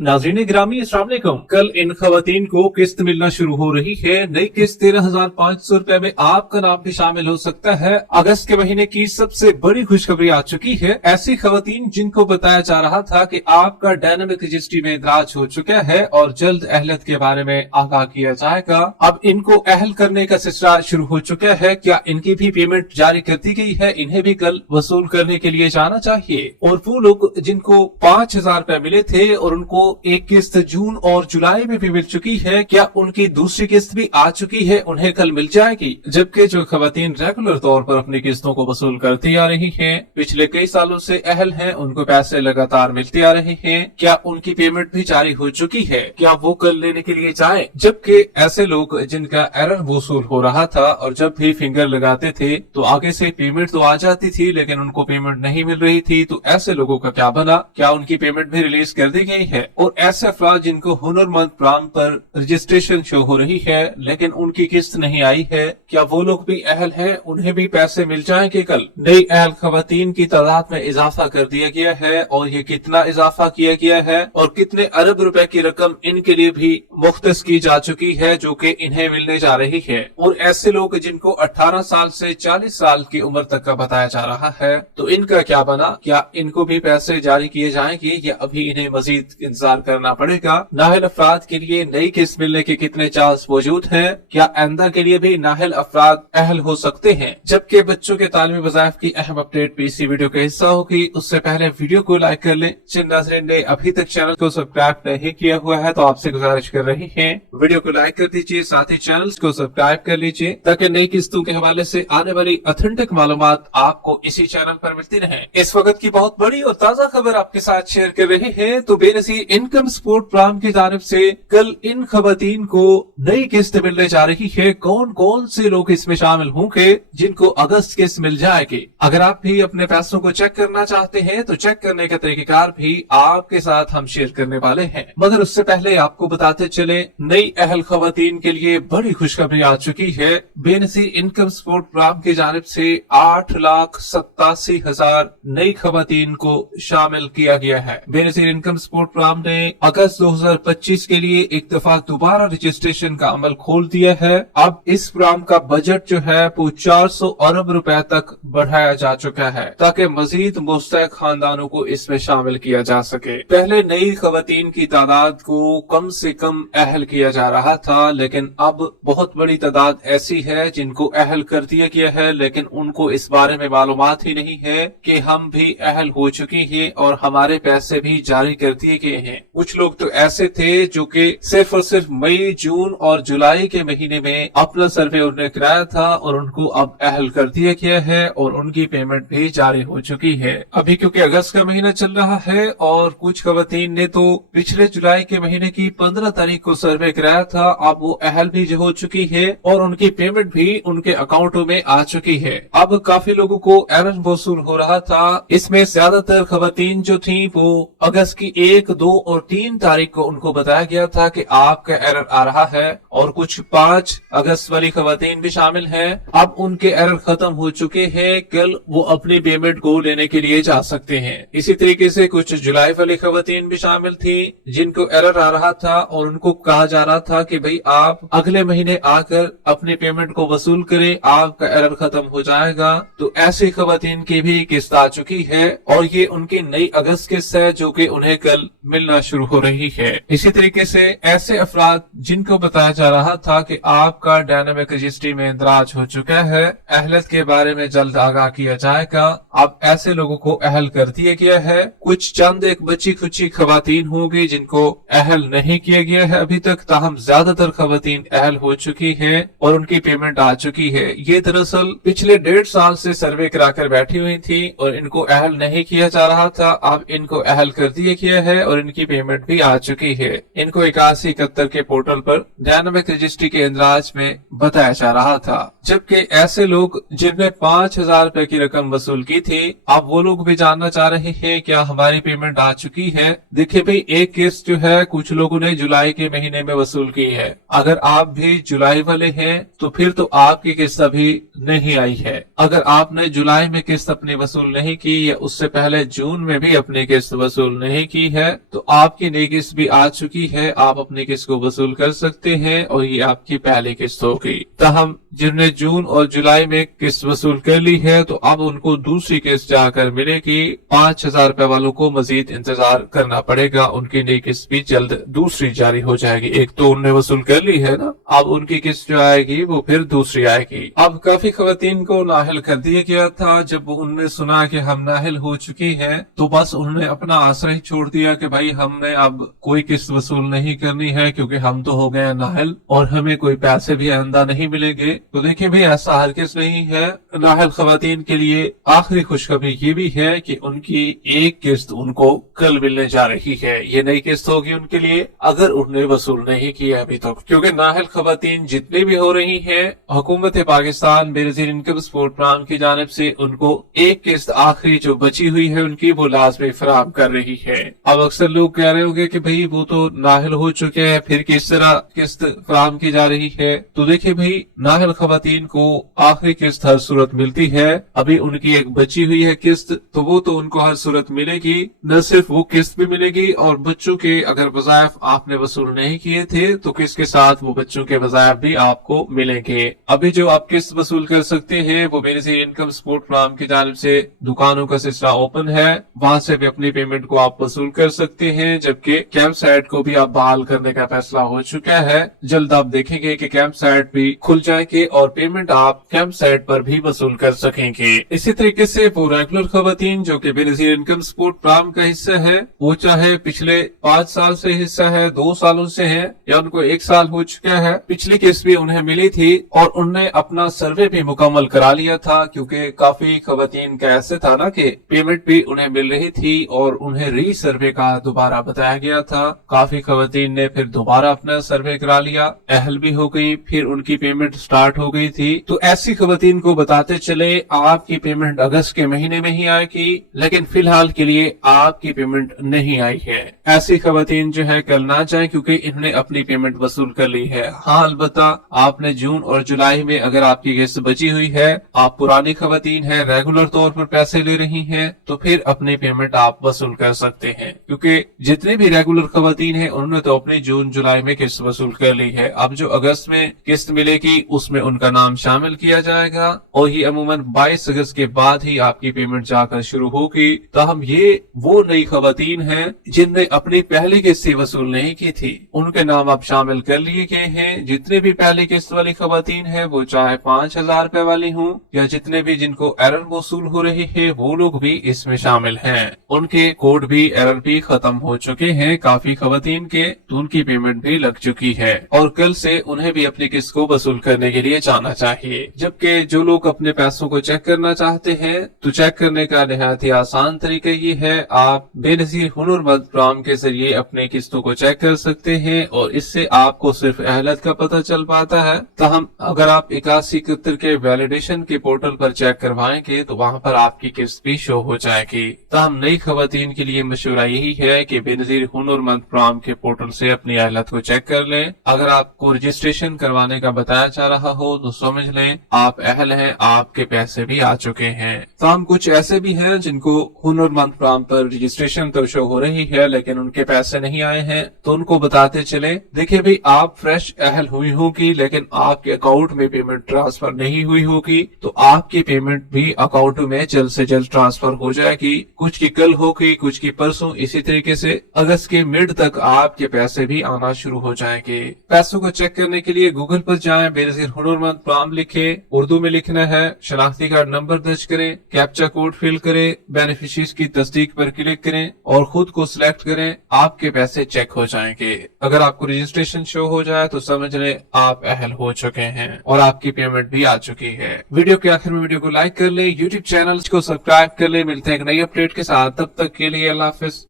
नाज़रीन गिरामी अस्सलाम वालेकुम। कल इन खवातीन को किस्त मिलना शुरू हो रही है। नई किस्त 13,500 रुपए में आपका नाम भी शामिल हो सकता है। अगस्त के महीने की सबसे बड़ी खुशखबरी आ चुकी है। ऐसी खवातीन जिनको बताया जा रहा था कि आपका डायनामिक रजिस्ट्री में इंदराज हो चुका है और जल्द अहलियत के बारे में आगाह किया जाएगा, अब इनको अहल करने का सिलसिला शुरू हो चुका है। क्या इनकी भी पेमेंट जारी कर दी गई है? इन्हें भी कल वसूल करने के लिए जाना चाहिए। और वो लोग जिनको 5,000 रुपए मिले थे और उनको एक किस्त जून और जुलाई में भी मिल चुकी है, क्या उनकी दूसरी किस्त भी आ चुकी है? उन्हें कल मिल जाएगी। जबकि जो खवातीन रेगुलर तौर पर अपनी किस्तों को वसूल करती आ रही हैं, पिछले कई सालों से अहल हैं, उनको पैसे लगातार मिलते आ रहे हैं, क्या उनकी पेमेंट भी जारी हो चुकी है? क्या वो कल लेने के लिए जाएं? जबकि ऐसे लोग जिनका एरर वसूल हो रहा था और जब भी फिंगर लगाते थे तो आगे से पेमेंट तो आ जाती थी लेकिन उनको पेमेंट नहीं मिल रही थी, तो ऐसे लोगों का क्या बना? क्या उनकी पेमेंट भी रिलीज कर दी गई है? और ऐसे अफराद जिनको हुनरमंद प्लान पर रजिस्ट्रेशन शो हो रही है लेकिन उनकी किस्त नहीं आई है, क्या वो लोग भी अहल हैं? उन्हें भी पैसे मिल जाएंगे कल? नई अहल खवातीन की तादाद में इजाफा कर दिया गया है और ये कितना इजाफा किया गया है और कितने अरब रुपए की रकम इनके लिए भी मुख्तस की जा चुकी है जो कि इन्हें मिलने जा रही है। और ऐसे लोग जिनको 18 साल से 40 साल की उम्र तक का बताया जा रहा है, तो इनका क्या बना? क्या इनको भी पैसे जारी किए जाएंगे या अभी इन्हें मजीद इंतजार करना पड़ेगा? नाहल अफराद के लिए नई किस्त मिलने के कितने चांस मौजूद हैं? क्या आइंदा के लिए भी नाहल अफराद अहल हो सकते हैं? जबकि बच्चों के तालीमी वज़ाइफ की अहम अपडेट भी इसी वीडियो का हिस्सा होगी। उससे पहले वीडियो को लाइक कर लें। जिन नाज़रीन ने अभी तक चैनल को सब्सक्राइब नहीं किया हुआ है तो आपसे गुजारिश कर रही है वीडियो को लाइक कर दीजिए, साथ ही चैनल को सब्सक्राइब कर लीजिए ताकि नई किस्तों के हवाले से आने वाली ऑथेंटिक मालूमात आपको इसी चैनल पर मिलती रहे। इस वक्त की बहुत बड़ी और ताजा खबर आपके साथ शेयर कर रहे हैं। तो बेनजीर इनकम सपोर्ट प्लान की जानिब से कल इन खवातीन को नई किस्त मिलने जा रही है। कौन कौन से लोग इसमें शामिल होंगे जिनको अगस्त किस्त मिल जाएगी? अगर आप भी अपने पैसों को चेक करना चाहते हैं तो चेक करने का तरीकेकार भी आपके साथ हम शेयर करने वाले हैं, मगर उससे पहले आपको बताते चले नई अहल खवातीन के लिए बड़ी खुशखबरी आ चुकी है। बेनजीर इनकम सपोर्ट प्लान की जानिब से 8,87,000 नई खवातीन को शामिल किया गया है। बेनजीर इनकम सपोर्ट प्लान ने अगस्त 2025 के लिए एक दफा दोबारा रजिस्ट्रेशन का अमल खोल दिया है। अब इस प्लान का बजट जो है वो 400 अरब रुपए तक बढ़ाया जा चुका है ताकि मजीद मुस्तहिक खानदानों को इसमें शामिल किया जा सके। पहले नई खवातीन की तादाद को कम से कम अहल किया जा रहा था, लेकिन अब बहुत बड़ी तादाद ऐसी है जिनको अहल कर दिया गया है लेकिन उनको इस बारे में मालूमात ही नहीं है कि हम भी अहल हो चुके हैं और हमारे पैसे भी जारी कर दिए गए हैं। कुछ लोग तो ऐसे थे जो कि सिर्फ और सिर्फ मई, जून और जुलाई के महीने में अपना सर्वे उन्होंने कराया था और उनको अब अहल कर दिया गया है और उनकी पेमेंट भी जारी हो चुकी है। अभी क्योंकि अगस्त का महीना चल रहा है और कुछ खवातीन ने तो पिछले जुलाई के महीने की 15 तारीख को सर्वे कराया था, अब वो अहल भी हो चुकी है और उनकी पेमेंट भी उनके अकाउंटों में आ चुकी है। अब काफी लोगों को एरर वसूल हो रहा था। इसमें ज्यादातर खवातीन जो थी वो अगस्त की 1, 2 और 3 तारीख को उनको बताया गया था कि आपका एरर आ रहा है और कुछ 5 अगस्त वाली खवातीन भी शामिल हैं। अब उनके एरर खत्म हो चुके हैं, कल वो अपनी पेमेंट को लेने के लिए जा सकते हैं। इसी तरीके से कुछ जुलाई वाली खवातीन भी शामिल थी जिनको एरर आ रहा था और उनको कहा जा रहा था कि भाई आप अगले महीने आकर अपनी पेमेंट को वसूल करें, आपका एरर खत्म हो जाएगा। तो ऐसी खवातीन की भी किस्त आ चुकी है और ये उनकी नई अगस्त किस्त है जो कि उन्हें कल मिलना शुरू हो रही है। इसी तरीके से ऐसे अफराद जिनको बताया जा रहा था कि आपका डायनामिक रजिस्ट्री में इंदराज हो चुका है, अहलियत के बारे में जल्द आगाह किया जाएगा, अब ऐसे लोगों को अहल कर दिया गया है। कुछ चंद एक बची खुची खवातीन होंगी जिनको अहल नहीं किया गया है अभी तक, ताहम ज्यादातर खवातीन अहल हो चुकी हैं और उनकी पेमेंट आ चुकी है। ये दरअसल पिछले 1.5 साल से सर्वे कराकर बैठी हुई थी और इनको अहल नहीं किया जा रहा था, अब इनको अहल कर दिया गया है और इनकी पेमेंट भी आ चुकी है। इनको 8171 के पोर्टल पर डायनामिक रजिस्ट्री के इंदराज में बताया जा रहा था। जबकि ऐसे लोग जिनने 5,000 रुपए की रकम वसूल की थी, अब वो लोग भी जानना चाह रहे हैं क्या हमारी पेमेंट आ चुकी है। देखिए भाई, एक किस्त जो है है कुछ लोगों ने जुलाई के महीने में वसूल की है। अगर आप भी जुलाई वाले हैं तो फिर तो आपकी किस्त अभी नहीं आई है। अगर आपने जुलाई में किस्त अपनी वसूल नहीं की या उससे पहले जून में भी अपनी किस्त वसूल नहीं की है तो आपकी नई किस्त भी आ चुकी है। आप अपनी किस्त को वसूल कर सकते हैं और ये आपकी पहली किस्त होगी। तहम जिन्होंने जून और जुलाई में किस्त वसूल कर ली है तो अब उनको दूसरी किस्त जाकर मिलेगी। 5,000 रुपए वालों को मजीद इंतजार करना पड़ेगा, उनकी नई किस्त भी जल्द दूसरी जारी हो जाएगी। एक तो उनने वसूल कर ली है ना, अब उनकी किस्त जो आएगी वो फिर दूसरी आएगी। अब काफी खवातीन को नाहिल कर दिया गया था। जब उन्होंने सुना कि हम नाहिल हो चुकी हैं तो बस उन्होंने अपना आसरा ही छोड़ दिया कि भाई हमने अब कोई किस्त वसूल नहीं करनी है क्योंकि हम तो हो गए नाहिल और हमें कोई पैसे भी आइंदा नहीं मिलेंगे। तो देखिए भाई ऐसा हरगिज़ नहीं है। नाहिल खवातीन के लिए आखिरी खुशखबरी ये भी है कि उनकी एक किस्त उनको कल मिलने जा रही है। ये नई किस्त होगी उनके लिए अगर उन्होंने वसूल नहीं किया अभी तक, क्योंकि नाहिल खवातीन जितनी भी हो रही हैं हुकूमत Pakistan Benazir income support program की जानिब से उनको एक किस्त आखिरी जो बची हुई है उनकी वो लाजमी फराहम कर रही है। अब अक्सर लोग कह रहे होंगे कि भाई वो तो नाहिल हो चुके हैं फिर किस तरह किस्त फराहम की जा रही है। तो देखिए भाई नाहिल खवातीन को आखिरी किस्त हर सूरत मिलती है। अभी उनकी एक बची हुई है किस्त तो वो तो उनको हर सूरत मिलेगी। न सिर्फ वो किस्त भी मिलेगी और बच्चों के अगर वज़ाइफ आपने वसूल नहीं किए थे तो किस्त के साथ वो बच्चों के वज़ाइफ भी आपको मिलेंगे। अभी जो आप किस्त वसूल कर सकते हैं वो बेनज़ीर इनकम सपोर्ट प्रोग्राम की जानिब से दुकानों का सिलसिला ओपन है, वहाँ से भी अपनी पेमेंट को आप वसूल कर सकते हैं। जबकि कैंप साइट को भी आप बहाल करने का फैसला हो चुका है। जल्द आप देखेंगे कि कैंप साइट भी खुल जाएंगे और पेमेंट आप कैंप साइट पर भी वसूल कर सकेंगे। इसी तरीके से वो रेगुलर खवातीन जो कि बेनज़ीर इनकम सपोर्ट प्रोग्राम का हिस्सा है, वो चाहे पिछले 5 साल से हिस्सा है, 2 सालों से है या उनको 1 साल हो चुका है, पिछली किस्त भी उन्हें मिली थी और उनने अपना सर्वे भी मुकम्मल करा लिया था। क्योंकि काफी खवातीन का ऐसे था ना कि पेमेंट भी उन्हें मिल रही थी और उन्हें री सर्वे का दोबारा बताया गया था। काफी खवातीन ने फिर दोबारा अपना सर्वे करा लिया, अहल भी हो गई, फिर उनकी पेमेंट स्टार्ट हो गई थी। तो ऐसी खवातीन को बताते चले आपकी पेमेंट अगस्त के महीने में ही आएगी, लेकिन फिलहाल के लिए आपकी पेमेंट नहीं आई है। ऐसी खवातीन जो है कल ना जाए क्योंकि इन्होंने अपनी पेमेंट वसूल कर ली है। हाँ अलबत्ता आपने जून और जुलाई में अगर आपकी किस्त बची हुई है, आप पुरानी खवातीन है, रेगुलर तौर पर पैसे ले रही हैं, तो फिर अपनी पेमेंट आप वसूल कर सकते हैं। क्योंकि जितने भी रेगुलर खवातीन हैं उन्होंने तो अपनी जून जुलाई में किस्त वसूल कर ली है। अब जो अगस्त में किस्त मिलेगी उसमें उनका नाम शामिल किया जाएगा और ये अमूमन 22 अगस्त के बाद ही आपकी पेमेंट जाकर शुरू होगी। तो हम ये वो नई खवातीन हैं जिनने अपनी पहली किस्त वसूल नहीं की थी, उनके नाम अब शामिल कर लिए गए हैं। जितने भी पहली किस्त वाली खवातीन है वो चाहे 5,000 रुपए वाली हूँ या जितने भी जिनको एरर वसूल हो रही है वो लोग भी इसमें शामिल हैं। उनके कोड भी एरर भी खत्म हो चुके हैं काफी खवातीन के, तो उनकी पेमेंट भी लग चुकी है और कल से उन्हें भी अपनी किस्त को वसूल करने के लिए जाना चाहिए। जबकि जो लोग अपने पैसों को चेक करना चाहते हैं तो चेक करने का निहायत ही आसान तरीका ये है, आप बेनज़ीर हुनरमंद प्रोग्राम के जरिए अपने किस्तों को चेक कर सकते हैं और इससे आपको सिर्फ अहलियत का पता चल पाता है। तहम अगर आप 8171 के वैलिडेशन के पोर्टल पर चेक करवाएंगे तो वहाँ पर आपकी किस्त भी शो हो जाएगी। तहम नई खवातीन के लिए मशवरा यही है कि बेनज़ीर हुनरमंद प्रोग्राम के पोर्टल से अपनी अहलियत को चेक कर लें। अगर आपको रजिस्ट्रेशन करवाने का बताया जा रहा हो तो समझ लें आप अहल हैं, आपके पैसे भी आ चुके हैं। तहम कुछ ऐसे भी हैं जिनको हुनरमंद प्रोग्राम पर रजिस्ट्रेशन तो शो हो रही है लेकिन उनके पैसे नहीं आए हैं, तो उनको बताते चले देखिए भाई आप फ्रेश अहल हुई होगी लेकिन आपके अकाउंट में पेमेंट ट्रांसफर नहीं हुई होगी, तो आपकी पेमेंट भी अकाउंट में जल्द से जल्द ट्रांसफर हो जाएगी। कुछ की कल होगी, कुछ की परसों। इसी तरीके से अगस्त के मिड तक आपके पैसे भी आना शुरू हो जाएंगे। पैसों को चेक करने के लिए गूगल पर जाएं, बेनज़ीर हुनरमंद प्रोग्राम लिखे, उर्दू में लिखना है, शनाख्ती कार्ड नंबर दर्ज करें, कैप्चा कोड फिल करें, बेनिफिशियरीज की तस्दीक पर क्लिक करें और खुद को सिलेक्ट करें, आपके पैसे चेक हो जाएंगे। अगर आपको रजिस्ट्रेशन शो हो जाए तो समझ लें आप अहल हो चुके हैं और आपकी पेमेंट भी आ चुकी है। वीडियो के आखिर में वीडियो को लाइक कर ले, यूट्यूब चैनल को सब्सक्राइब कर ले। मिलते हैं एक नई अपडेट के साथ, तब तक के लिए अल्लाह हाफिज।